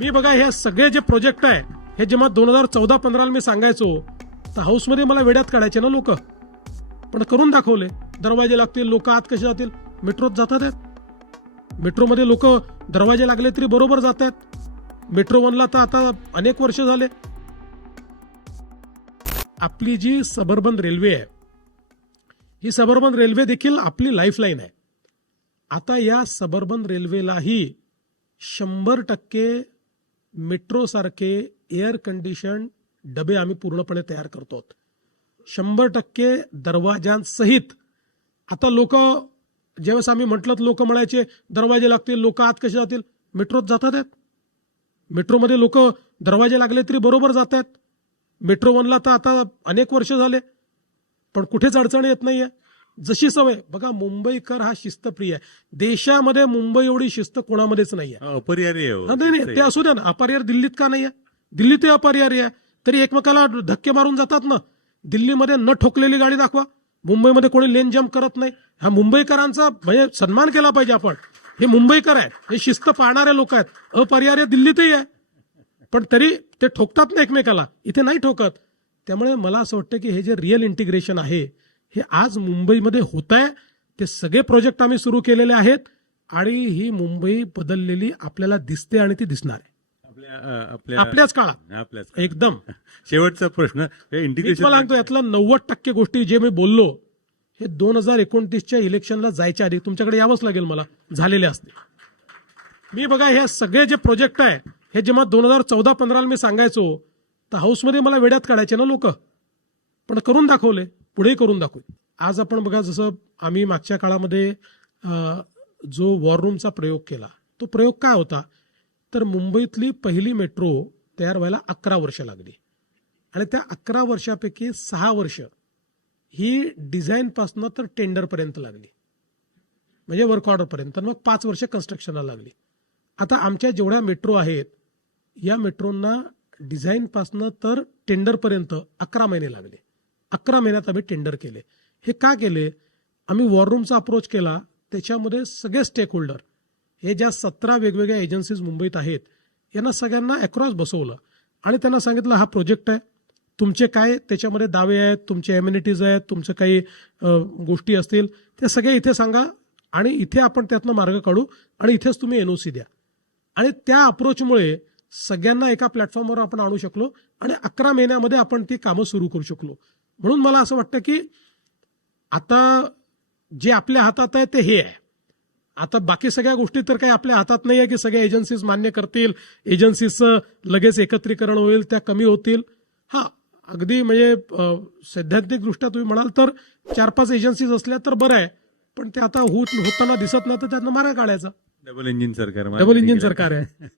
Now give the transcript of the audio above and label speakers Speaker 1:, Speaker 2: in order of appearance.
Speaker 1: मी बघा हे सगळे जे प्रोजेक्ट आहे हे जेव्हा दोन हजार चौदा पंधराला मी सांगायचो तर हाऊसमध्ये मला वेड्यात काढायचे ना लोक. पण करून दाखवले. दरवाजे लागतील लोक आत कसे जातील? मेट्रोत जातात आहेत. मेट्रोमध्ये लोक दरवाजे लागले तरी बरोबर जात आहेत. मेट्रो वनला तर आता अनेक वर्ष झाले. आपली जी सबर्बन रेल्वे आहे ही सबर्बन रेल्वे देखील आपली लाईफलाईन आहे. आता या सबर्बन रेल्वेलाही शंभर टक्के मेट्रोसारखे एअर कंडिशन डबे आम्ही पूर्णपणे तयार करतो शंभर टक्के दरवाजांसहित आता लोक ज्यावेळेस आम्ही म्हटलं लोक म्हणायचे दरवाजे लागतील लोक आत कसे जातील? मेट्रोत जातात आहेत. मेट्रोमध्ये लोक दरवाजे लागले तरी बरोबर जात आहेत. मेट्रो वनला तर आता अनेक वर्ष झाले. पण कुठेच अडचण येत नाहीये. जशी सवय बघा मुंबईकर हा शिस्तप्रिय आहे. देशामध्ये मुंबई एवढी शिस्त कोणामध्येच
Speaker 2: अपरिहार्य आहे हो.
Speaker 1: हा, नाही नाही ते असू द्या ना. अपरिहार दिल्लीत का नाही आहे दिल्लीत अपरिहार्य आहे. तरी एकमेकाला धक्के मारून जातात ना. दिल्लीमध्ये न ठोकलेली गाडी दाखवा. मुंबईमध्ये कोणी लेन जम्प करत नाही. हा मुंबईकरांचा म्हणजे सन्मान केला पाहिजे आपण. हे मुंबईकर आहेत. हे शिस्त पाळणारे लोक आहेत. अपरिहार्य दिल्लीतही आहे. पण तरी ते ठोकतात ना एकमेकाला. इथे नाही ठोकत. त्यामुळे मला असं वाटतं की हे जे रिअल इंटिग्रेशन आहे हे आज मुंबईमध्ये होत आहे ते सगळे प्रोजेक्ट आम्ही सुरू केलेले आहेत आणि ही मुंबई बदललेली आपल्याला दिसते आणि ती दिसणार आहे. आपल्याच काळात. एकदम.
Speaker 2: शेवटचा प्रश्न इंटिग्रेशन
Speaker 1: सांगतो यातला नव्वद टक्के गोष्टी जे मी बोललो हे दोन हजार एकोणतीसच्या इलेक्शनला जायच्या आधी तुमच्याकडे यावंच लागेल मला झालेले असते मी बघा हे सगळे जे प्रोजेक्ट आहे हे जेव्हा दोन हजार चौदा पंधराला मी सांगायचो तर हाऊसमध्ये मला वेड्यात काढायचे ना लोक. पण करून दाखवले. पुढे करून दाखवू. आज आपण बघा जसं आम्ही मागच्या काळामध्ये जो वॉर रूमचा प्रयोग केला तो प्रयोग काय होता? तर मुंबईतली पहिली मेट्रो तयार व्हायला अकरा वर्ष लागली. आणि त्या अकरा वर्षापैकी सहा वर्ष ही डिझाईनपासनं तर टेंडरपर्यंत लागली. म्हणजे वर्क ऑर्डरपर्यंत मग पाच वर्ष कन्स्ट्रक्शनला लागली. आता आमच्या जेवढ्या मेट्रो आहेत या मेट्रोंना डिझाईनपासनं तर टेंडरपर्यंत अकरा महिने लागले. अकरा महिन्यात आम्ही टेंडर केले. हे का केले? आम्ही वॉर रूमचा अप्रोच केला. त्याच्यामध्ये सगळे स्टेक होल्डर हे ज्या सतरा वेगवेगळ्या एजन्सीज मुंबईत आहेत यांना सगळ्यांना अक्रॉस बसवलं. आणि त्यांना सांगितलं हा प्रोजेक्ट आहे. तुमचे काय त्याच्यामध्ये दावे आहेत? तुमचे एम्युनिटीज आहेत? तुमचं काही गोष्टी असतील? ते सगळे इथे सांगा आणि इथे आपण त्यातनं मार्ग काढू आणि इथेच तुम्ही एनओसी द्या. आणि त्या अप्रोचमुळे सगळ्यांना एका प्लॅटफॉर्मवर आपण आणू शकलो आणि अकरा महिन्यामध्ये आपण ती कामं सुरू करू शकलो. म्हणून मला असं वाटतं की आता जे आपल्या हातात आहे ते हे आहे. आता बाकी सगळ्या गोष्टी तर काही आपल्या हातात नाही आहे की सगळ्या एजन्सीज मान्य करतील एजन्सीजचं लगेच एकत्रीकरण होईल त्या कमी होतील. हा अगदी म्हणजे अ, सैद्धांतिक दृष्ट्या तुम्ही म्हणाल तर चार पाच एजन्सीज असल्या तर बरं आहे. पण ते आता होत होताना दिसत नाही तर त्यांना मारा काढायचा.
Speaker 2: डबल इंजिन सरकार
Speaker 1: डबल इंजिन सरकार आहे.